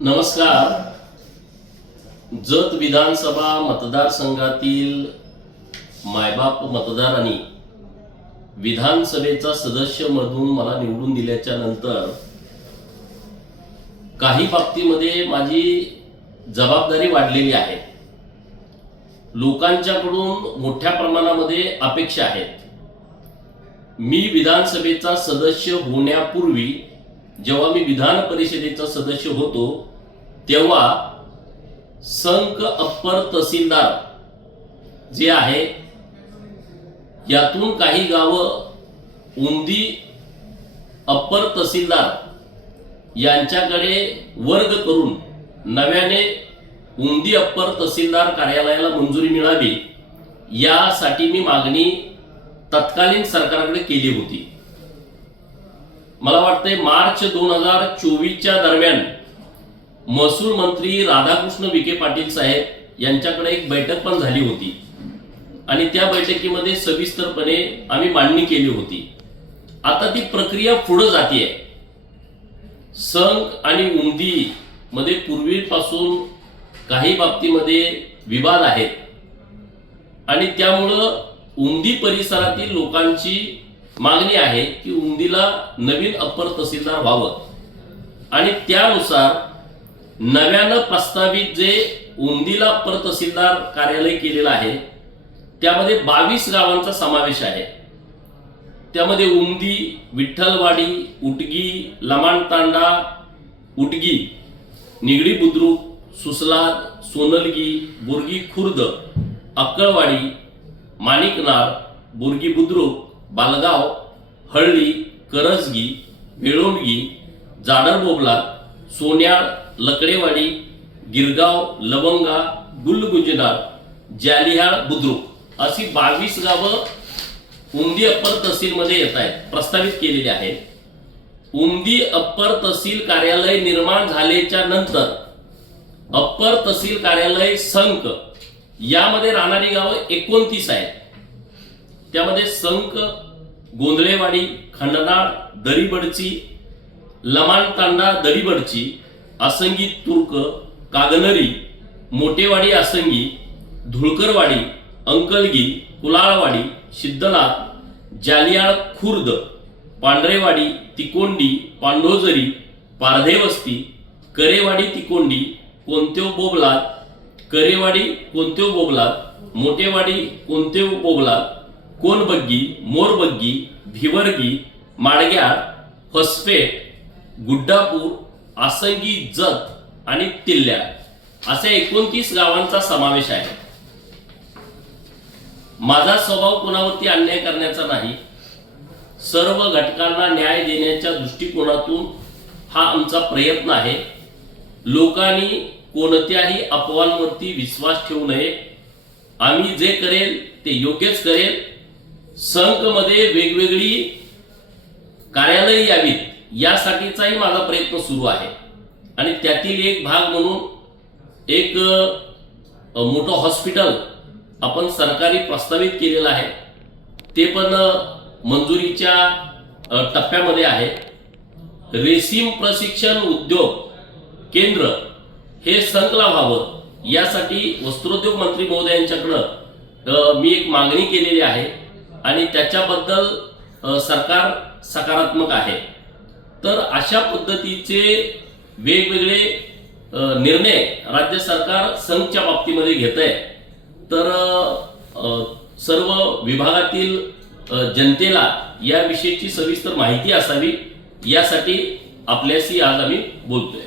नमस्कार. जत विधानसभा मतदारसंघातील मायबाप मतदारांनी विधानसभेचा सदस्य म्हणून मला निवडून दिल्याच्या नंतर काही बाबतीमध्ये माझी जबाबदारी वाढलेली आहे. लोकांच्याकडून मोठ्या प्रमाणामध्ये अपेक्षा आहेत. मी विधानसभेचा सदस्य होण्यापूर्वी जेव्हा मी विधान परिषदेचा सदस्य होतो तेव्हा संक अप्पर तहसीलदार जे आहे यातून काही गावं उंदी अप्पर तहसीलदार यांच्याकडे वर्ग करून नव्याने उंदी अप्पर तहसीलदार कार्यालयाला मंजुरी मिळावी यासाठी मी मागणी तत्कालीन सरकारकडे केली होती. मला वाटते मार्च 2024च्या दरम्यान महसूल मंत्री राधाकृष्ण विखे पाटील साहेब यांच्याकडे एक बैठक पण झाली होती आणि त्या बैठकीमध्ये सविस्तरपणे आम्ही मांडणी केली होती. आता ती प्रक्रिया पुढे जाते. संघ आणि उंदी मध्ये पूर्वीपासून काही बाबतीमध्ये विवाद आहेत आणि त्यामुळं उंदी परिसरातील लोकांची मागणी आहे की उंदीला नवीन अप्पर तहसीलदार व्हावं आणि त्यानुसार नव्यानं प्रस्तावित जे उंदीला अप्पर तहसीलदार कार्यालय केलेलं आहे त्यामध्ये 22 गावांचा समावेश आहे. त्यामध्ये उंदी, विठ्ठलवाडी, उटगी, लमाणतांडा, उटगी, निगडी बुद्रुक, सुसलाद, सोनलगी, बुर्गी खुर्द, अक्कळवाडी, माणिकनार, बुर्गी बुद्रुक, बालगाव, हळली, करजगी, वेळोंडगी, जाडरबोबला, सोन्याळ, लकडेवाडी, गिरगाव, लवंगा, गुलगुंजनार, जालिहाळ, बुद्रुक अशी 22 गावं उंदी अप्पर तहसीलमध्ये येत आहेत, प्रस्तावित केलेले आहेत. उंदी अप्पर तहसील कार्यालय निर्माण झाल्याच्या नंतर अप्पर तहसील कार्यालय संक यामध्ये राहणारी गावं 29 आहेत. त्यामध्ये संक, गोंधळेवाडी, खंडनाळ, दरीबडची, लमाणतांडा, दरीबडची, आसंगी तुर्क, कागनरी, मोटेवाडी आसंगी, धुळकरवाडी, अंकलगी, कुलाळवाडी, सिद्धनाथ, जालियाळ खुर्द, पांढरेवाडी, तिकोंडी, पांडोजरी, पारधेवस्ती, करेवाडी तिकोंडी, कोणतेव बोबलाद, करेवाडी कोणतेव बोबलाद, मोटेवाडी कोणतेव बोबलाद, कोनबग्गी, मोरबग्गी, भिवरगी, माडग्याळ, फसपेट, गुड्डापूर, आसंगी, जत आणि तिल्ल्या अशा 29 गावांचा समावेश आहे. माझा स्वभाव कोणावरती अन्याय करण्याचा नाही. सर्व घटकांना न्याय देण्याच्या दृष्टिकोनातून हा आमचा प्रयत्न आहे. लोकांनी कोणत्याही अफवांवरती विश्वास ठेवू नये. आम्ही जे करेल ते योग्यच करेल. संघमध्ये वेगवेगळी कार्यालय यावीत यासाठीचाही माझा प्रयत्न सुरू आहे आणि त्यातील एक भाग म्हणून एक मोठं हॉस्पिटल आपण सरकारी प्रस्तावित केलेलं आहे. ते पण मंजुरीच्या टप्प्यामध्ये आहे. रेशीम प्रशिक्षण उद्योग केंद्र हे संकला व्हावं यासाठी वस्त्रोद्योग मंत्री महोदयांच्याकडं मी एक मागणी केलेली आहे आणि त्याच्याबद्दल सरकार सकारात्मक आहे. तर अशा पद्धतीचे वेगवेगळे निर्णय राज्य सरकार संघच्या बाबतीमध्ये घेत आहे. तर सर्व विभागातील जनतेला याविषयीची सविस्तर माहिती असावी यासाठी आपल्याशी आज आम्ही बोलतोय.